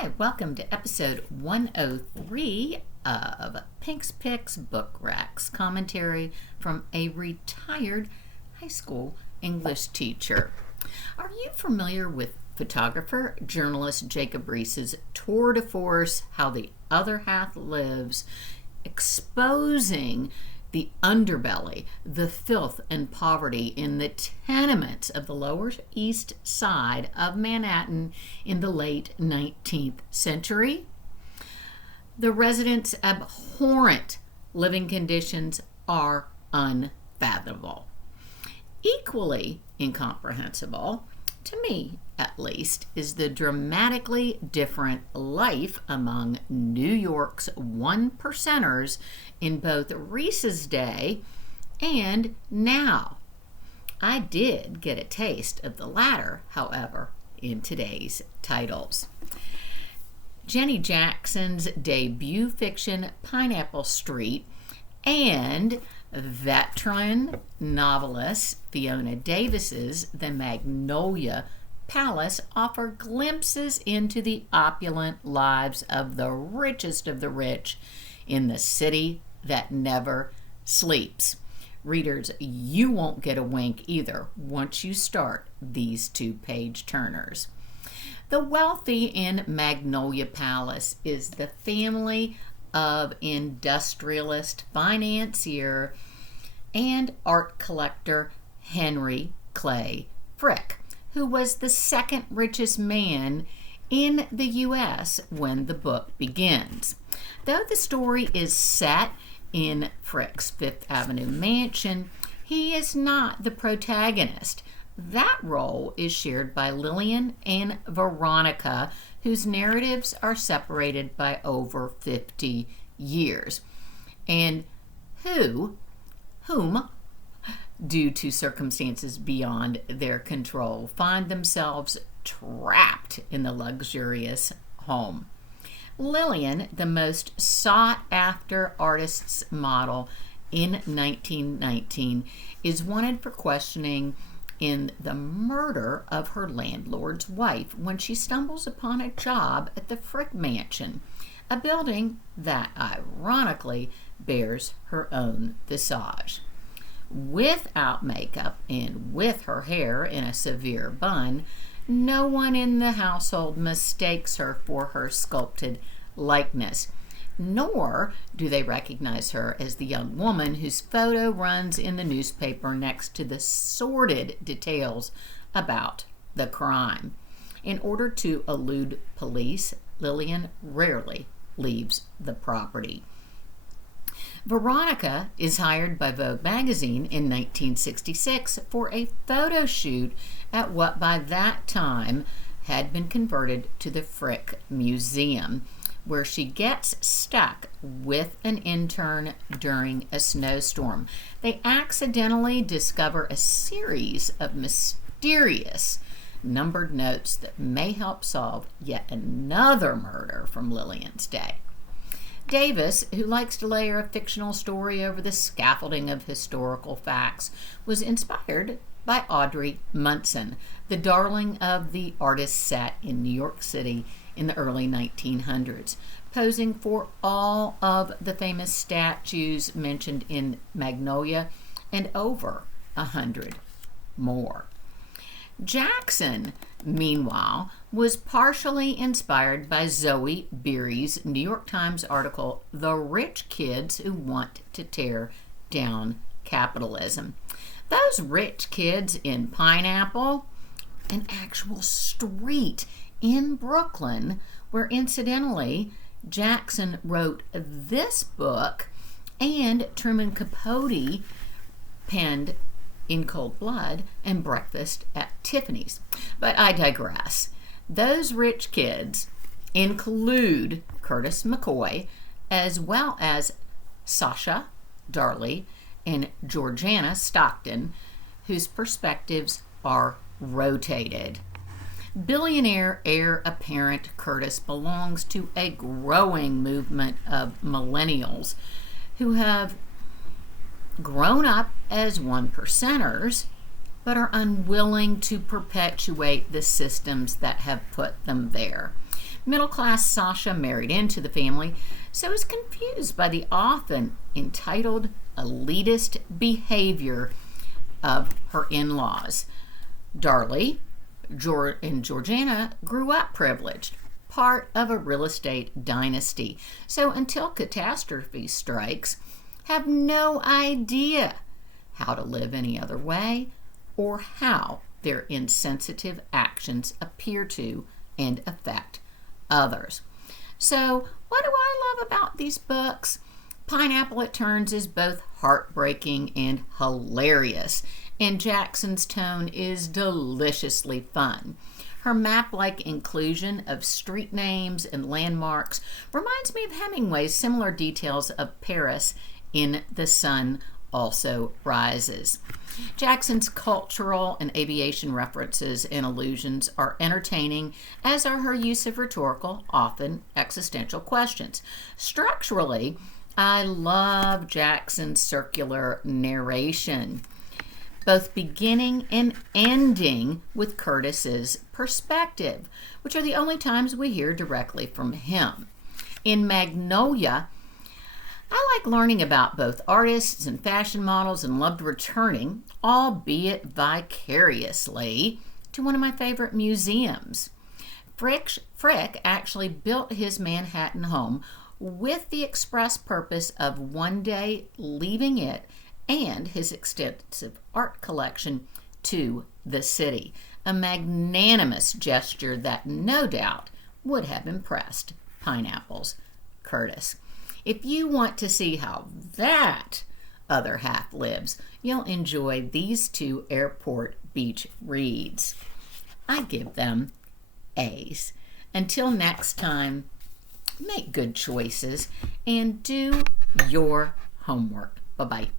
Hi, welcome to episode 103 of Pink's Picks Book Racks, commentary from a retired high school English teacher. Are you familiar with photographer, journalist Jacob Riis's tour de force, How the Other Half Lives, exposing the underbelly, the filth and poverty in the tenements of the Lower East Side of Manhattan in the late 19th century? The residents' abhorrent living conditions are unfathomable. Equally incomprehensible, to me at least, is the dramatically different life among New York's one-percenters in both Riis's day and now. I did get a taste of the latter, however, in today's titles. Jenny Jackson's debut fiction, Pineapple Street, and veteran novelist Fiona Davis's The Magnolia Palace offer glimpses into the opulent lives of the richest of the rich in the city that never sleeps. Readers, you won't get a wink either once you start these two-page turners. The wealthy in Magnolia Palace is the family of industrialist, financier, and art collector Henry Clay Frick, who was the second richest man in the U.S. when the book begins. Though the story is set in Frick's Fifth Avenue mansion, he is not the protagonist. That role is shared by Lillian and Veronica, whose narratives are separated by over 50 years, and whom, due to circumstances beyond their control, find themselves trapped in the luxurious home. Lillian, the most sought-after artist's model in 1919, is wanted for questioning in the murder of her landlord's wife when she stumbles upon a job at the Frick Mansion, a building that ironically bears her own visage. Without makeup and with her hair in a severe bun, no one in the household mistakes her for her sculpted likeness, nor do they recognize her as the young woman whose photo runs in the newspaper next to the sordid details about the crime. In order to elude police, Lillian rarely leaves the property. Veronica is hired by Vogue magazine in 1966 for a photo shoot at what by that time had been converted to the Frick Museum, where she gets stuck with an intern during a snowstorm. They accidentally discover a series of mysterious numbered notes that may help solve yet another murder from Lillian's day. Davis, who likes to layer a fictional story over the scaffolding of historical facts, was inspired by Audrey Munson, the darling of the artist set in New York City in the early 1900s, posing for all of the famous statues mentioned in Magnolia and over 100 more. Jackson, meanwhile, was partially inspired by Zoe Beery's New York Times article, The Rich Kids Who Want to Tear Down Capitalism. Those rich kids in Pineapple, an actual street in Brooklyn, where incidentally Jackson wrote this book and Truman Capote penned In Cold Blood and Breakfast at Tiffany's. But I digress. Those rich kids include Curtis McCoy, as well as Sasha Darley and Georgiana Stockton, whose perspectives are rotated. Billionaire heir apparent Curtis belongs to a growing movement of millennials who have grown up as one-percenters but are unwilling to perpetuate the systems that have put them there. Middle-class Sasha married into the family, so is confused by the often entitled elitist behavior of her in-laws. Darlie and Georgiana grew up privileged, part of a real estate dynasty, so until catastrophe strikes, have no idea how to live any other way or how their insensitive actions appear to and affect others. So, what do I love about these books? Pineapple It Turns is both heartbreaking and hilarious, and Jackson's tone is deliciously fun. Her map-like inclusion of street names and landmarks reminds me of Hemingway's similar details of Paris in The Sun Also Rises. Jackson's cultural and aviation references and allusions are entertaining, as are her use of rhetorical, often existential questions. Structurally, I love Jackson's circular narration, both beginning and ending with Curtis's perspective, which are the only times we hear directly from him. In Magnolia, I like learning about both artists and fashion models and loved returning, albeit vicariously, to one of my favorite museums. Frick actually built his Manhattan home with the express purpose of one day leaving it and his extensive art collection to the city, a magnanimous gesture that no doubt would have impressed Pineapple's Curtis. If you want to see how that other half lives, you'll enjoy these two airport beach reads. I give them A's. Until next time, make good choices and do your homework. Bye-bye.